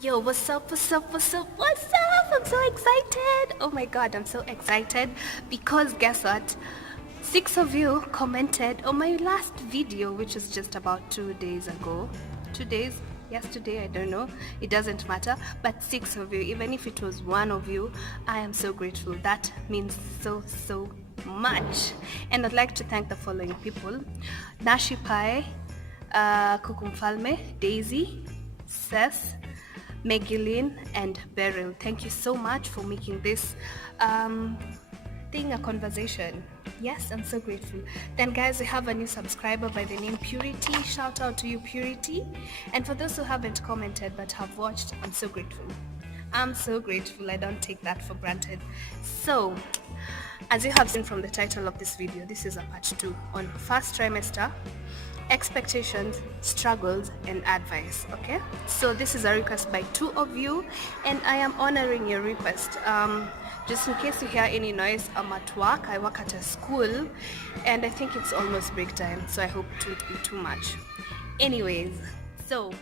Yo, what's up, what's up, what's up, what's up? I'm so excited. Oh my god, I'm so excited because guess what? 6 of you commented on my last video, which is just about 2 days ago. 2 days? Yesterday, I don't know. It doesn't matter. But 6 of you, even if it was 1 of you, I am so grateful. That means so much. And I'd like to thank the following people. Nashi Pai, Kukumfalme, Daisy, Seth, Megilin and Beryl. Thank you so much for making this thing a conversation. Yes, I'm so grateful. Then guys, we have a new subscriber by the name Purity. Shout out to you, Purity. And for those who haven't commented but have watched, I'm so grateful. I'm so grateful. I don't take that for granted. So, as you have seen from the title of this video, this is a part 2 on first trimester, expectations, struggles and advice. Okay, so this is a request by 2 of you and I am honoring your request. Just in case you hear any noise, I'm at work. I work at a school and I think it's almost break time, so I hope it won't be too much. Anyways, so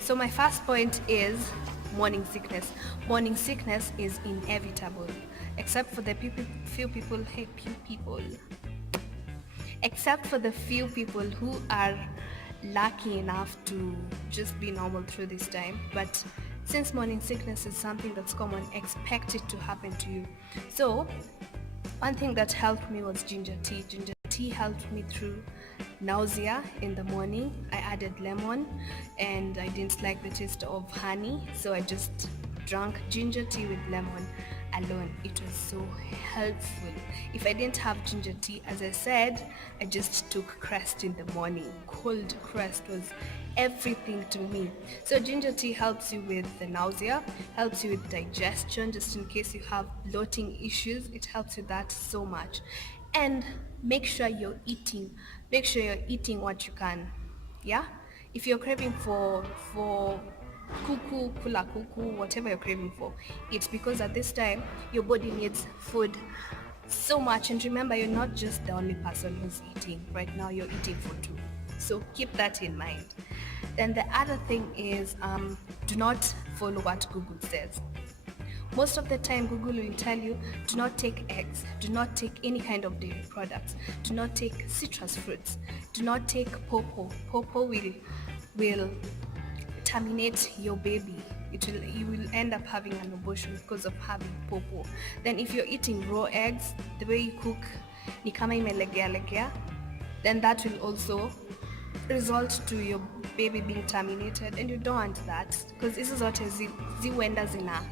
so my first point is morning sickness. Morning sickness is inevitable, except for the few people except for the few people who are lucky enough to just be normal through this time. But since morning sickness is something that's common, expect it to happen to you. So one thing that helped me was ginger tea. Ginger tea helped me through nausea in the morning. I added lemon and I didn't like the taste of honey, so I just drank ginger tea with lemon alone. It was so helpful. If I didn't have ginger tea, as I said, I just took Crest in the morning. Cold Crest was everything to me. So ginger tea helps you with the nausea, helps you with digestion, just in case you have bloating issues. It helps with that so much. And make sure you're eating what you can. Yeah, if you're craving for kuku, kula kuku, whatever you're craving for, it's because at this time your body needs food so much. And remember, you're not just the only person who's eating right now, you're eating for 2, so keep that in mind. Then the other thing is do not follow what Google says. Most of the time Google will tell you do not take eggs, do not take any kind of dairy products, do not take citrus fruits, do not take pawpaw. Pawpaw will terminate your baby. You will end up having an abortion because of having pawpaw. Then if you're eating raw eggs, the way you cook ni kama imelegea, then that will also result to your baby being terminated, and you don't want that because this is what ziwenda zina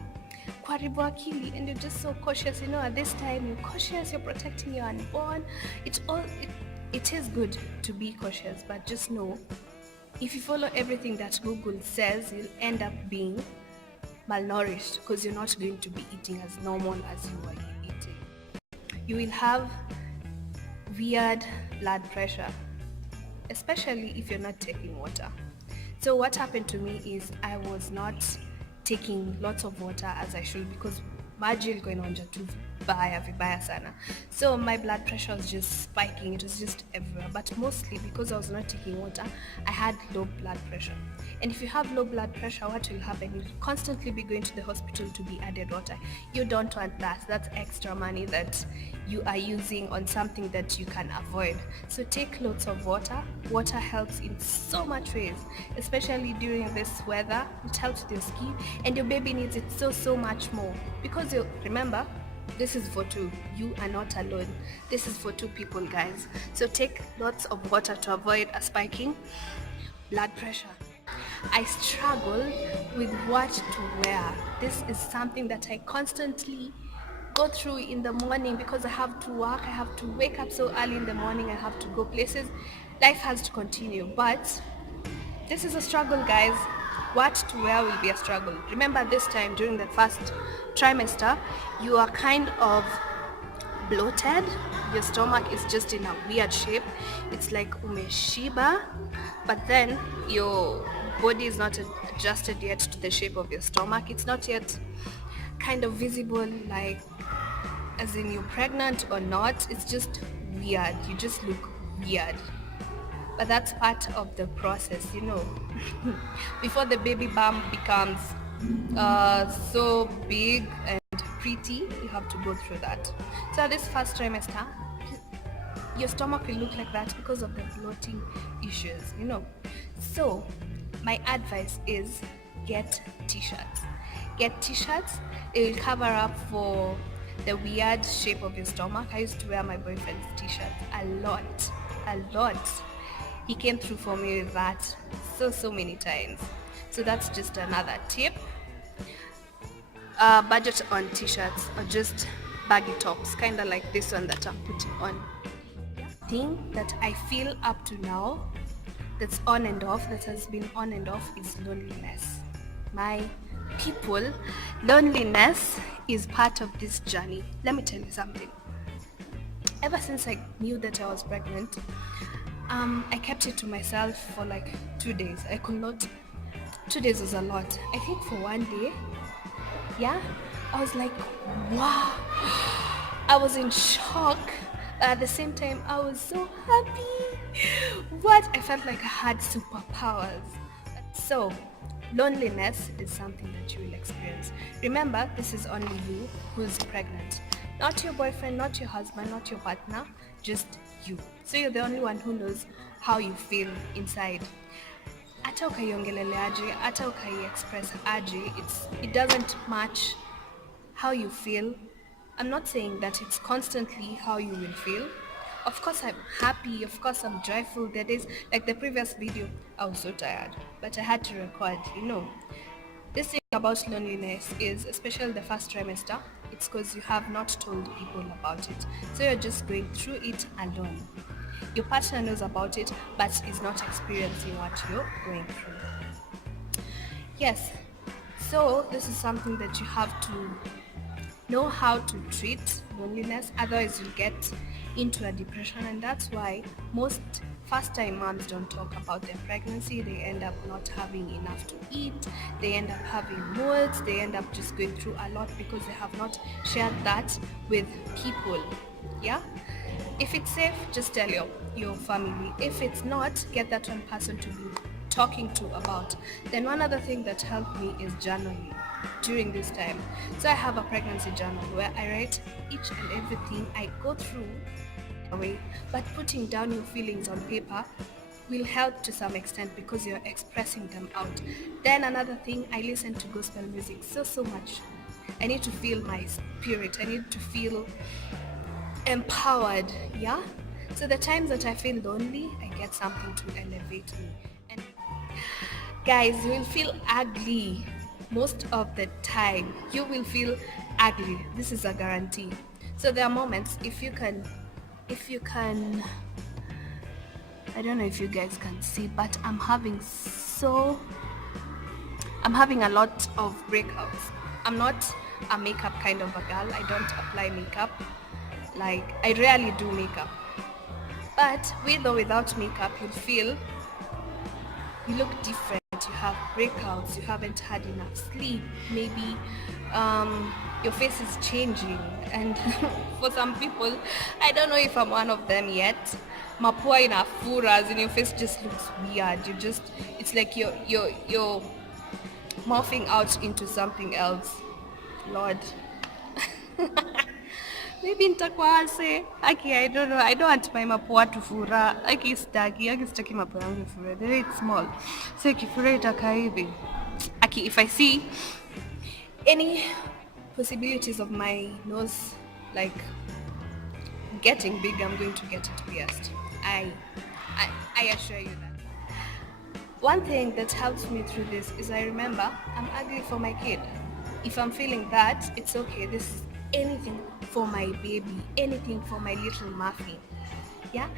kuharibu akili, and you're just so cautious. At this time you're cautious, you're protecting your unborn. It is good to be cautious, but just know, if you follow everything that Google says, you'll end up being malnourished because you're not going to be eating as normal as you are eating. You will have weird blood pressure, especially if you're not taking water. So what happened to me is I was not taking lots of water as I should, because maji ilikuwa inaonja tu vibaya sana. So my blood pressure was just spiking, it was just everywhere. But mostly because I was not taking water, I had low blood pressure. And if you have low blood pressure, what will happen? You'll constantly be going to the hospital to be added water. You don't want that. That's extra money that you are using on something that you can avoid. So take lots of water. Water helps in so much ways, especially during this weather. It helps with your skin, and your baby needs it so much more, because remember, this is for 2. You are not alone. This is for 2 people, guys. So take lots of water to avoid a spiking blood pressure. I struggle with what to wear. This is something that I constantly go through in the morning because I have to work. I have to wake up so early in the morning. I have to go places. Life has to continue, but this is a struggle, guys. What to wear will be a struggle. Remember, this time during the first trimester, you are kind of bloated. Your stomach is just in a weird shape. It's like umeshiba, but then your body is not adjusted yet to the shape of your stomach. It's not yet kind of visible, like as in you're pregnant or not. It's just weird. You just look weird. but that's part of the process, you know. Before the baby bump becomes so big and pretty, you have to go through that. So this first trimester, your stomach will look like that because of the bloating issues, you know. So my advice is get t-shirts. Get t-shirts. It will cover up for the weird shape of your stomach. I used to wear my boyfriend's t-shirt a lot. He came through for me with that so many times. So that's just another tip. Budget on t-shirts or just baggy tops, kind of like this one that I'm putting on. Thing that I feel up to now that's on and off, that has been on and off, is loneliness. My people, loneliness is part of this journey. Let me tell you something. Ever since I knew that I was pregnant, I kept it to myself for like 2 days. I could not. 2 days was a lot. I think for one day, yeah, I was like, wow. I was in shock. At the same time, I was so happy. What? I felt like I had superpowers. So, loneliness is something that you will experience. Remember, this is only you who's pregnant. Not your boyfriend, not your husband, not your partner, just you. So you're the only one who knows how you feel inside. Hata ukaiongelele aje, hata ukai-express aje, it doesn't match how you feel. I'm not saying that it's constantly how you will feel. Of course I'm happy, of course I'm joyful. There is, like the previous video, I was so tired, but I had to record, you know. This thing about loneliness is, especially the first trimester, it's because you have not told people about it. So you're just going through it alone. Your partner knows about it, but is not experiencing what you're going through. Yes, so this is something that you have to know how to treat loneliness, otherwise you'll get into a depression. And that's why most first-time moms don't talk about their pregnancy. They end up not having enough to eat, they end up having moods, they end up just going through a lot because they have not shared that with people. Yeah, if it's safe, just tell your family. If it's not, get that one person to be talking to about. Then one other thing that helped me is journaling during this time. So I have a pregnancy journal where I write each and everything I go through away, but putting down your feelings on paper will help to some extent because you're expressing them out. Then another thing, I listen to gospel music so much. I need to feel my spirit, I need to feel empowered. Yeah, so the times that I feel lonely, I get something to elevate me. And guys, you will feel ugly most of the time. You will feel ugly, this is a guarantee. So there are moments, if you can, I don't know if you guys can see, but I'm having a lot of breakouts. I'm not a makeup kind of a girl. I don't apply makeup. Like, I rarely do makeup. But with or without makeup, you look different. You have breakouts, you haven't had enough sleep, maybe your face is changing. And for some people, I don't know if I'm one of them yet, mapua inafuras and your face just looks weird. It's like you're morphing out into something else. Lord. Maybe nitakuwa aki, I don't know. I don't want my mapua to fura. Aki sitaki mapua yangu fura. The way it's small. So ikifura itakaa hivi. Aki, if I see any possibilities of my nose like getting big, I'm going to get it pierced. I assure you that. One thing that helps me through this is I remember I'm ugly for my kid. If I'm feeling that, it's okay. This is anything for my baby, anything for my little muffin. Yeah,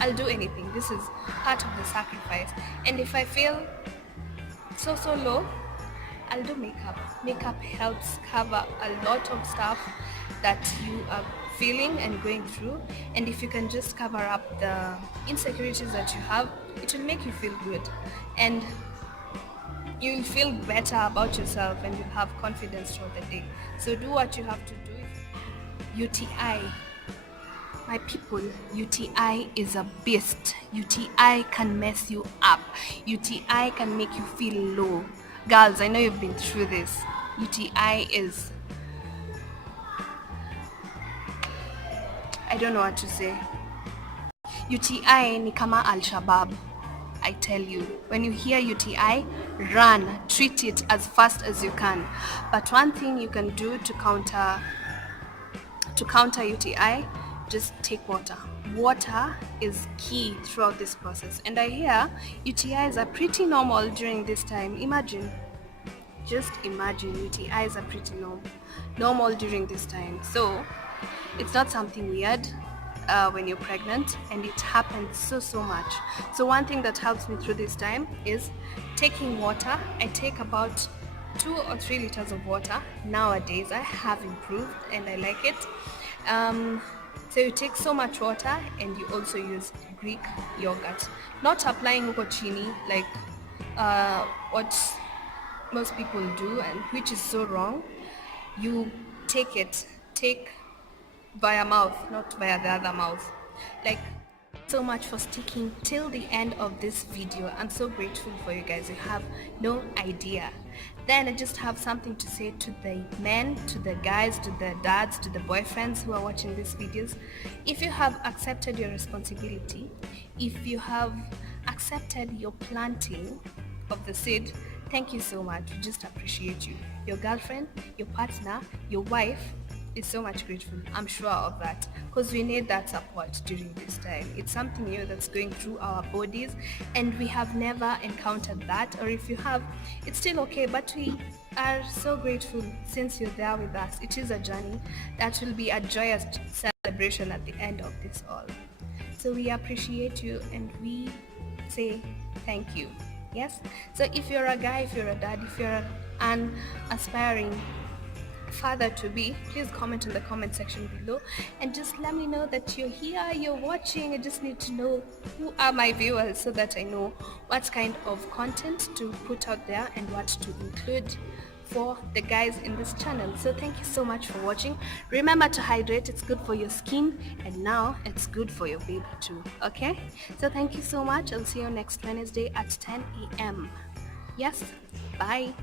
I'll do anything. This is part of the sacrifice. And if I feel so low, I'll do makeup. Makeup helps cover a lot of stuff that you are feeling and going through. And if you can just cover up the insecurities that you have, it will make you feel good. And you'll feel better about yourself and you'll have confidence throughout the day. So do what you have to do. UTI. My people, UTI is a beast. UTI can mess you up. UTI can make you feel low. Girls, I know you've been through this. UTI is... I don't know what to say. UTI ni kama Al-Shabaab. I tell you, when you hear UTI, run, treat it as fast as you can. But one thing you can do to counter UTI, just take water. Water is key throughout this process. And I hear UTIs are pretty normal during this time. Just imagine UTIs are pretty normal during this time. So it's not something weird when you're pregnant, and it happens so much. So one thing that helps me through this time is taking water. I take about 2 or 3 liters of water. Nowadays I have improved and I like it. So you take so much water, and you also use Greek yogurt, not applying huko chini like what most people do, and which is so wrong. You take via mouth, not via the other mouth. Like, so much for sticking till the end of this video. I'm so grateful for you guys. You have no idea. Then I just have something to say to the men, to the guys, to the dads, to the boyfriends who are watching these videos. If you have accepted your responsibility, if you have accepted your planting of the seed, thank you so much. We just appreciate you. Your girlfriend, your partner, your wife is so much grateful. I'm sure of that, because we need that support during this time. It's something new that's going through our bodies, and we have never encountered that. Or if you have, it's still okay, but we are so grateful since you're there with us. It is a journey that will be a joyous celebration at the end of this all. So we appreciate you, and we say thank you. Yes, so if you're a guy, if you're a dad, if you're an aspiring father to be, please comment in the comment section below and just let me know that you're here, you're watching. I just need to know who are my viewers, so that I know what kind of content to put out there and what to include for the guys in this channel. So thank you so much for watching. Remember to hydrate, it's good for your skin, and now it's good for your baby too. Okay, so thank you so much. I'll see you next Wednesday at 10 a.m. Yes, bye.